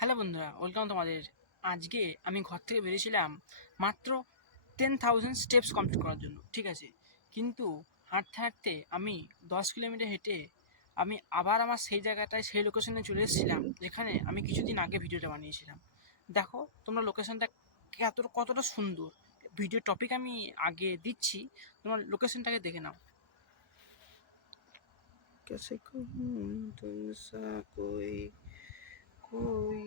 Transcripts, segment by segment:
Hello বন্ধুরা, welcome তোমাদের। আজকে আমি ঘর থেকে বেরিয়েছিলাম মাত্র 10,000 স্টেপস কমপ্লিট করার জন্য, ঠিক আছে। কিন্তু হাঁটতে হাঁটতে আমি 10 কিলোমিটার হেঁটে আমি আবার আমার সেই জায়গাটায়, সেই লোকেশনে চলে এসেছিলাম যেখানে আমি কিছুদিন আগে ভিডিওটা বানিয়েছিলাম। দেখো তোমরা লোকেশনটা কতটা সুন্দর। ভিডিও টপিক আমি আগে দিচ্ছি, তোমার লোকেশনটাকে দেখে নাও। कैसे कहूँ तुमसा कोई कोई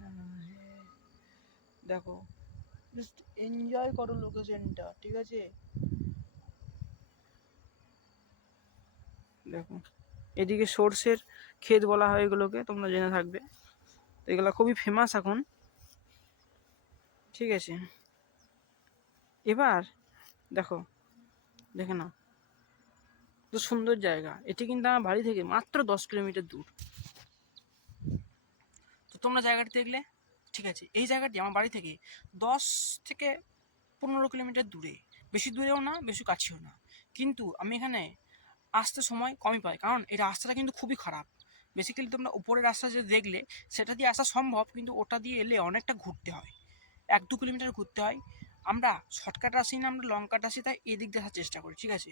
না है। দেখো, জাস্ট এনজয় করো লোকেশনটা, ঠিক আছে। দেখো, এদিকে সর্ষের ক্ষেত বলা হয় এগুলোকে, তোমরা জেনে থাকবে। তো এগুলো খুবই ফেমাস এখন, ঠিক আছে। এবার দেখো, দেখে নাও, তো সুন্দর জায়গা। এটি কিন্তু আমার বাড়ি থেকে মাত্র 10 কিলোমিটার দূর। তো তোমরা জায়গাটি দেখলে, ঠিক আছে। এই জায়গাটি আমার বাড়ি থেকে 10 থেকে 15 কিলোমিটার দূরে, বেশি দূরেও না, বেশি কাছেও না। কিন্তু আমি এখানে আসতে সময় কমই পাই, কারণ এই রাস্তাটা কিন্তু খুবই খারাপ। বেসিক্যালি তোমরা উপরের রাস্তা যে দেখলে সেটা দিয়ে আসা সম্ভব, কিন্তু ওটা দিয়ে এলে অনেকটা ঘুরতে হয়, 1-2 কিলোমিটার ঘুরতে হয়। আমরা শর্টকাট আসি না, আমরা লং কাট আসি, তাই এদিক দেখার চেষ্টা করি, ঠিক আছে।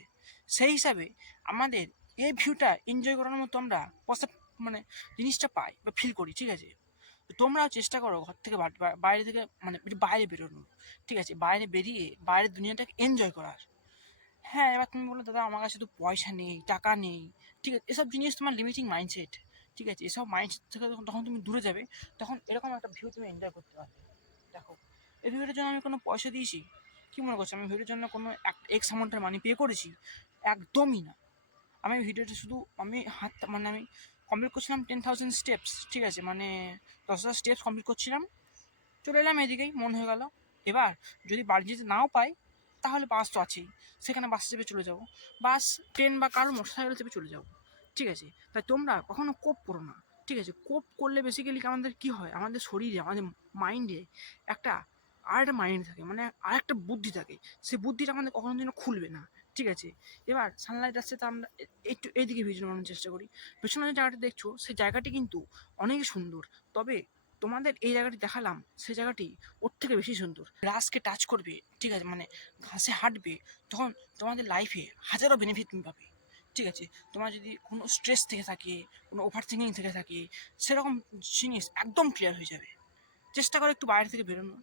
সেই হিসাবে আমাদের এই ভিউটা এনজয় করার মতো আমরা মানে জিনিসটা পাই বা ফিল করি, ঠিক আছে। তো তোমরাও চেষ্টা করো ঘর থেকে বাইরে থেকে মানে একটু বাইরে বেরোনোর, ঠিক আছে। বাইরে বেরিয়ে বাইরের দুনিয়াটাকে এনজয় করার। হ্যাঁ, এবার তুমি বলো দাদা আমার কাছে তো পয়সা নেই, টাকা নেই, ঠিক আছে। এসব জিনিস তোমার লিমিটিং মাইন্ডসেট, ঠিক আছে। এসব মাইন্ডসেট থেকে যখন তুমি দূরে যাবে, তখন এরকম একটা ভিউ তুমি এনজয় করতে পারবে। দেখো, এই ভিডিওটার জন্য আমি কোনো পয়সা দিয়েছি, কি মনে করছি আমি ভিডিওর জন্য কোনো এক্স অ্যামাউন্টের মানি পে করেছি? একদমই না। আমি ভিডিওটা শুধু আমি মানে আমি কমপ্লিট করছিলাম 10,000 স্টেপস, ঠিক আছে, মানে 10,000 স্টেপস কমপ্লিট করছিলাম। চলে এলাম এদিকেই, মন হয়ে গেল। এবার যদি বাড়ি যেতে নাও পাই, তাহলে বাস তো আছেই, সেখানে বাসে চেপে চলে যাবো। বাস, ট্রেন বা কারো মোটরসাইকেল চেপে চলে যাবো, ঠিক আছে। তাই তোমরা কখনো কোপ করো না, ঠিক আছে। কোপ করলে বেসিক্যালি আমাদের কী হয়, আমাদের শরীরে, আমাদের মাইন্ডে একটা আরেকটা মাইন্ড থাকে, মানে আরেকটা বুদ্ধি থাকে। সেই বুদ্ধিটা আমাদের কখনো যেন খুলবে না, ঠিক আছে। এবার সানলাইট আসছে, তা আমরা একটু এইদিকে ভিডিও বানানোর চেষ্টা করি। পেছনে যে জায়গাটা দেখছো, সেই জায়গাটি কিন্তু অনেকই সুন্দর। তবে তোমাদের এই জায়গাটি দেখালাম, সেই জায়গাটি ওর থেকে বেশি সুন্দর। গ্রাসকে টাচ করবে, ঠিক আছে, মানে ঘাসে হাঁটবে, তখন তোমাদের লাইফে হাজারো বেনিফিট তুমি পাবে, ঠিক আছে। তোমার যদি কোনো স্ট্রেস থেকে থাকে, কোনো ওভার থিঙ্কিং থেকে থাকে, সেরকম জিনিস একদম ক্লিয়ার হয়ে যাবে। চেষ্টা করো একটু বাইরে থেকে বেরোনো,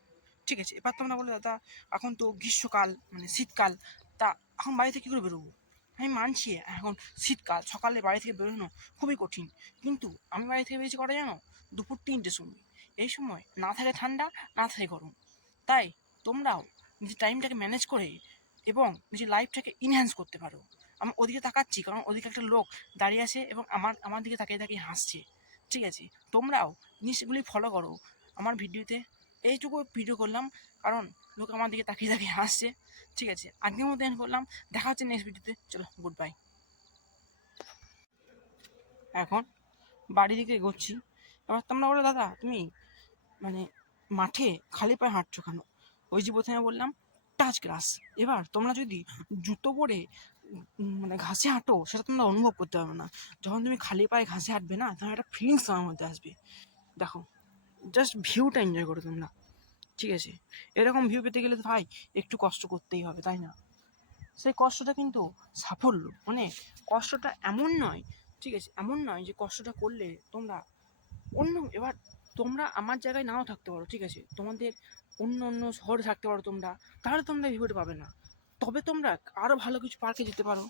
ঠিক আছে। এবার তোমরা বলে দাদা এখন তো গ্রীষ্মকাল, মানে শীতকাল, তা এখন বাড়ি থেকে কী করে বেরোবো? আমি মানছি এখন শীতকাল, সকালে বাড়ি থেকে বেরোনো খুবই কঠিন। কিন্তু আমি বাড়ি থেকে বেরিয়েছি কটা জানো? দুপুর 3টের সময়। এই সময় না থাকে ঠান্ডা, না থাকে গরম। তাই তোমরাও নিজের টাইমটাকে ম্যানেজ করে এবং নিজের লাইফটাকে ইনহ্যান্স করতে পারো। আমি ওদিকে তাকাচ্ছি, কারণ ওদিকে একটা লোক দাঁড়িয়ে আছে এবং আমার দিকে তাকিয়ে তাকিয়ে হাসছে, ঠিক আছে। তোমরাও জিনিসগুলি ফলো করো আমার ভিডিওতে। এইটুকু ভিডিও করলাম কারণ লোক আমার দিকে তাকিয়ে তাকিয়ে হাসছে, ঠিক আছে। আগের মতো এন্ড করলাম। দেখা হচ্ছে নেক্সট ভিডিওতে। চলো, গুড বাই। এখন বাড়ির দিকে এগোচ্ছি। এবার তোমরা বলো দাদা তুমি মানে মাঠে খালি পায়ে হাঁটছো কেন? ওই যে প্রথমে বললাম, টাচ গ্রাস। এবার তোমরা যদি জুতো পরে মানে ঘাসে হাঁটো, সেটা তোমরা অনুভব করতে পারবে না। যখন তুমি খালি পায়ে ঘাসে হাঁটবে না, তখন একটা ফিলিংস তোমার মধ্যে আসবে। দেখো, জাস্ট ভিউটা এনজয় করো তোমরা, ঠিক আছে। এরকম ভিউ পেতে গেলে তো ভাই একটু কষ্ট করতেই হবে, তাই না? সেই কষ্টটা কিন্তু সাফল্য, মানে কষ্টটা এমন নয়, ঠিক আছে, এমন নয় যে কষ্টটা করলে তোমরা এবার তোমরা আমার জায়গায় নাও থাকতে পারো, ঠিক আছে। তোমাদের অন্য অন্য শহরে থাকতে পারো তোমরা, তাহলে তোমরা এই ভিউটা পাবে না। তবে তোমরা আরও ভালো কিছু পার্কে যেতে পারো,